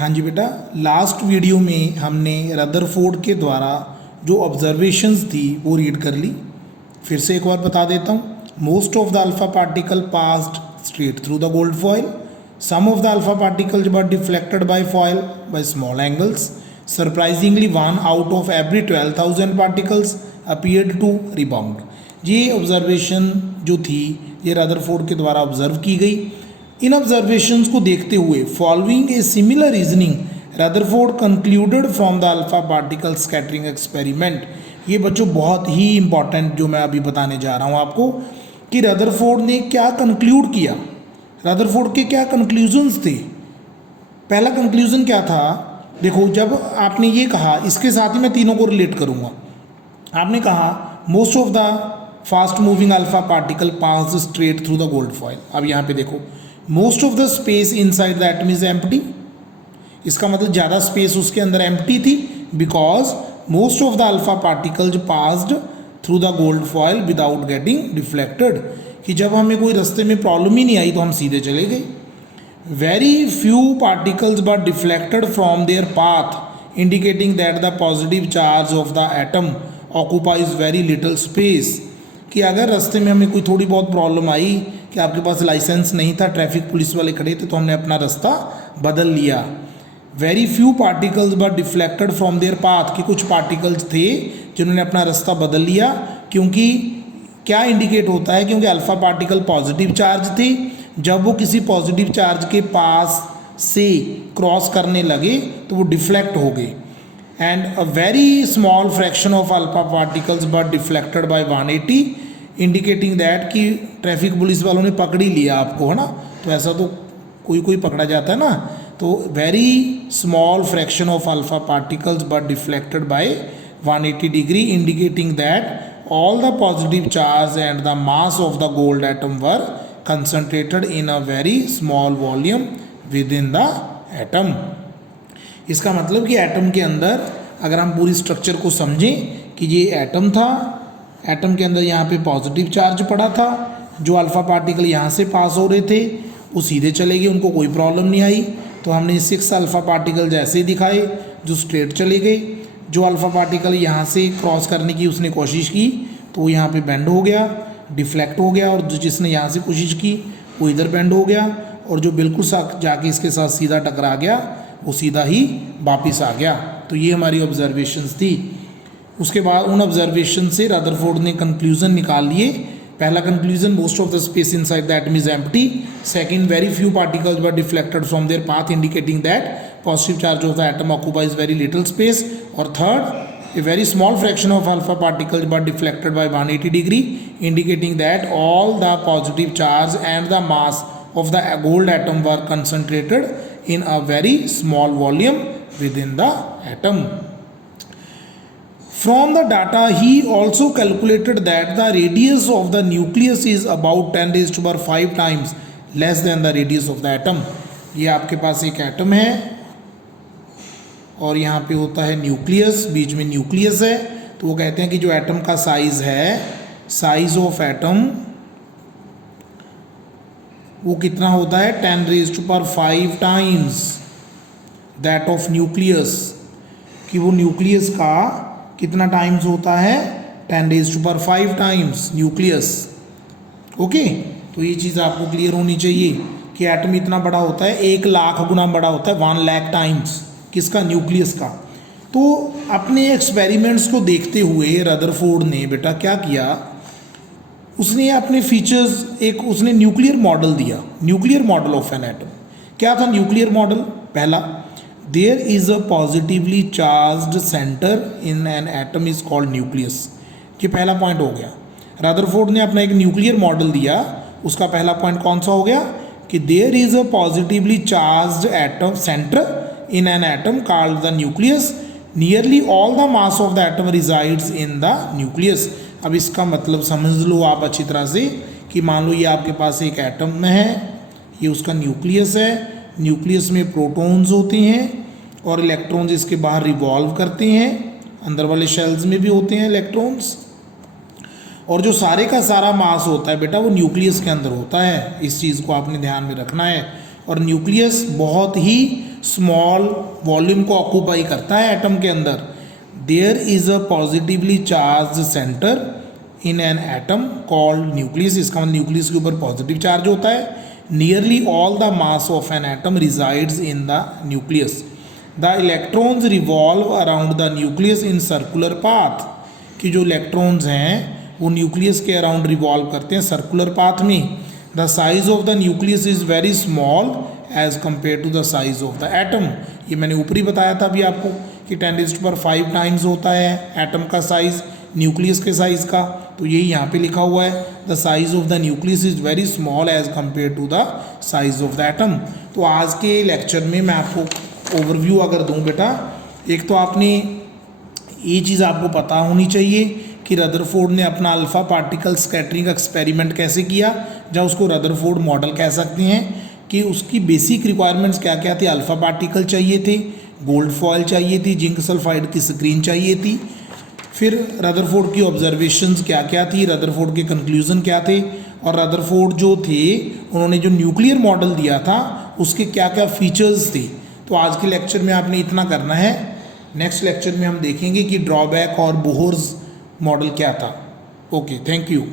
हाँ जी बेटा, last video में हमने रदरफोर्ड के द्वारा जो ऑब्जर्वेशंस थी वो रीड कर ली। फिर से एक बार बता देता हूँ। Most of the alpha particle passed straight through the gold foil, some of the alpha particles were deflected by foil by small angles, surprisingly 1 out of every 12,000 particles appeared to rebound. ये observation जो थी ये Rutherford के द्वारा observe की गई। इन observations को देखते हुए following a similar reasoning Rutherford concluded from the alpha particle scattering experiment. ये बच्चों बहुत ही इंपॉर्टेंट जो मैं अभी बताने जा रहा हूँ आपको कि रदरफोर्ड ने क्या कंक्लूड किया, रदरफोर्ड के क्या कंक्लूजन्स थे। पहला कंक्लूजन क्या था, देखो जब आपने ये कहा, इसके साथ ही मैं तीनों को रिलेट करूँगा। आपने कहा most of the fast moving alpha particle pass straight through the gold foil. अब यहाँ पे देखो most of the space inside the atom is empty, इसका मतलब ज़्यादा स्पेस उसके अंदर एम्प्टी थी because most of the alpha particles passed through the gold foil without getting deflected, कि जब हमें कोई रास्ते में प्रॉब्लम ही नहीं आई तो हम सीधे चले गए। Very few particles were deflected from their path indicating that the positive charge of the atom occupies very little space, कि अगर रास्ते में हमें कोई थोड़ी बहुत प्रॉब्लम आई कि आपके पास लाइसेंस नहीं था, ट्रैफिक पुलिस वाले खड़े थे, तो हमने अपना रास्ता बदल लिया। Very few particles were deflected from their path, कि कुछ पार्टिकल्स थे जिन्होंने अपना रास्ता बदल लिया। क्योंकि क्या इंडिकेट होता है, क्योंकि अल्फा पार्टिकल पॉजिटिव चार्ज थे, जब वो किसी पॉजिटिव चार्ज के पास से क्रॉस करने लगे तो वो डिफ्लेक्ट हो गए। And a very small fraction of alpha particles were deflected by 180, indicating that कि ट्रैफिक पुलिस वालों ने पकड़ ही लिया आपको, है ना। तो ऐसा तो कोई कोई पकड़ा जाता है ना। तो very small fraction of alpha particles were deflected by 180 degree, indicating that all the positive charge and the mass of the gold atom were concentrated in a very small volume with in the atom. इसका मतलब कि atom के अंदर अगर हम पूरी structure को समझें कि ये एटम था, एटम के अंदर यहाँ पे पॉजिटिव चार्ज पड़ा था, जो अल्फ़ा पार्टिकल यहाँ से पास हो रहे थे वो सीधे चले गए, उनको कोई प्रॉब्लम नहीं आई। तो हमने 6 अल्फ़ा पार्टिकल जैसे ही दिखाए जो स्ट्रेट चले गए। जो अल्फ़ा पार्टिकल यहाँ से क्रॉस करने की उसने कोशिश की तो वो यहाँ पे बेंड हो गया, डिफ्लेक्ट हो गया, और जो जिसने यहाँ से कोशिश की वो इधर बेंड हो गया, और जो बिल्कुल जाके इसके साथ सीधा टकरा गया वो सीधा ही वापिस आ गया। तो ये हमारी ऑब्जर्वेशंस थी। उसके बाद उन ऑब्जर्वेशन से रदरफोर्ड ने कंक्लूजन निकाल लिए। पहला conclusion, most of the space inside the atom is empty. Second, very few particles were deflected from their path indicating that positive charge of the atom occupies very little space. और third, a very small fraction of alpha particles were deflected by 180 degree indicating that all the positive charge and the mass of the gold atom were concentrated in a very small volume within the atom. From the data he also calculated that the radius of the nucleus is about 10 raised to power 5 times less than the radius of the atom. ये आपके पास एक atom है और यहाँ पे होता है nucleus, बीच में न्यूक्लियस है। तो वो कहते हैं कि जो एटम का साइज है, साइज ऑफ एटम वो कितना होता है, 10 raised to power 5 times that of nucleus, कि वो न्यूक्लियस का कितना टाइम्स होता है, 10 raised to power 5 times nucleus. Okay, तो ये चीज़ आपको क्लियर होनी चाहिए कि एटम इतना बड़ा होता है, 1,00,000 गुना बड़ा होता है, 1,00,000 टाइम्स किसका, न्यूक्लियस का। तो अपने एक्सपेरिमेंट्स को देखते हुए रदरफोर्ड ने बेटा क्या किया, उसने अपने फीचर्स एक उसने न्यूक्लियर मॉडल दिया, nuclear model of an atom. क्या था न्यूक्लियर मॉडल? पहला, there is a positively charged centre in an atom is called nucleus. ये पहला पॉइंट हो गया। रदरफोर्ड ने अपना एक न्यूक्लियर मॉडल दिया, उसका पहला पॉइंट कौन सा हो गया कि there is a positively charged atom centre in an atom called the nucleus, nearly all the mass of the atom resides in the nucleus. अब इसका मतलब समझ लो आप अच्छी तरह से कि मान लो ये आपके पास एक एटम में है, ये उसका न्यूक्लियस है, न्यूक्लियस में प्रोटॉन्स होते हैं और इलेक्ट्रॉन्स इसके बाहर रिवॉल्व करते हैं, अंदर वाले शेल्स में भी होते हैं इलेक्ट्रॉन्स, और जो सारे का सारा मास होता है बेटा वो न्यूक्लियस के अंदर होता है। इस चीज़ को आपने ध्यान में रखना है। और न्यूक्लियस बहुत ही स्मॉल वॉल्यूम को ऑक्यूपाई करता है एटम के अंदर। There is a positively charge centre in an atom called nucleus. इसका मतलब न्यूक्लियस के ऊपर पॉजिटिव चार्ज होता है। Nearly all the mass of an atom resides in the nucleus. The electrons revolve around the nucleus in circular path. कि जो electrons हैं वो न्यूक्लियस के अराउंड रिवॉल्व करते हैं सर्कुलर पाथ में। The size of the nucleus is very small as compare to the size of the atom. ये मैंने ऊपर ही बताया था अभी आपको कि 10⁵ टाइम्स होता है एटम का साइज़ न्यूक्लियस के साइज़ का। तो यही यहाँ पे लिखा हुआ है, the size of the nucleus is very small as compare to the size of the atom. तो आज के लेक्चर में मैं आपको ओवरव्यू अगर दूँ बेटा, एक तो आपने ये चीज़ आपको पता होनी चाहिए कि रदरफोर्ड ने अपना अल्फ़ा पार्टिकल स्कैटरिंग एक्सपेरिमेंट कैसे किया, या उसको रदरफोर्ड मॉडल कह सकते हैं। कि उसकी बेसिक रिक्वायरमेंट्स क्या क्या थी। अल्फ़ा पार्टिकल चाहिए थे, गोल्ड फॉयल चाहिए थी, जिंक सल्फाइड की स्क्रीन चाहिए थी। फिर रदरफोर्ड की ऑब्जर्वेशंस क्या क्या थी, रदरफोर्ड के कंक्लूजन क्या थे, और रदरफोर्ड जो थे उन्होंने जो न्यूक्लियर मॉडल दिया था उसके क्या क्या फीचर्स थे। तो आज के लेक्चर में आपने इतना करना है। नेक्स्ट लेक्चर में हम देखेंगे कि ड्रॉबैक और बोहर्स मॉडल क्या था। Okay, thank you.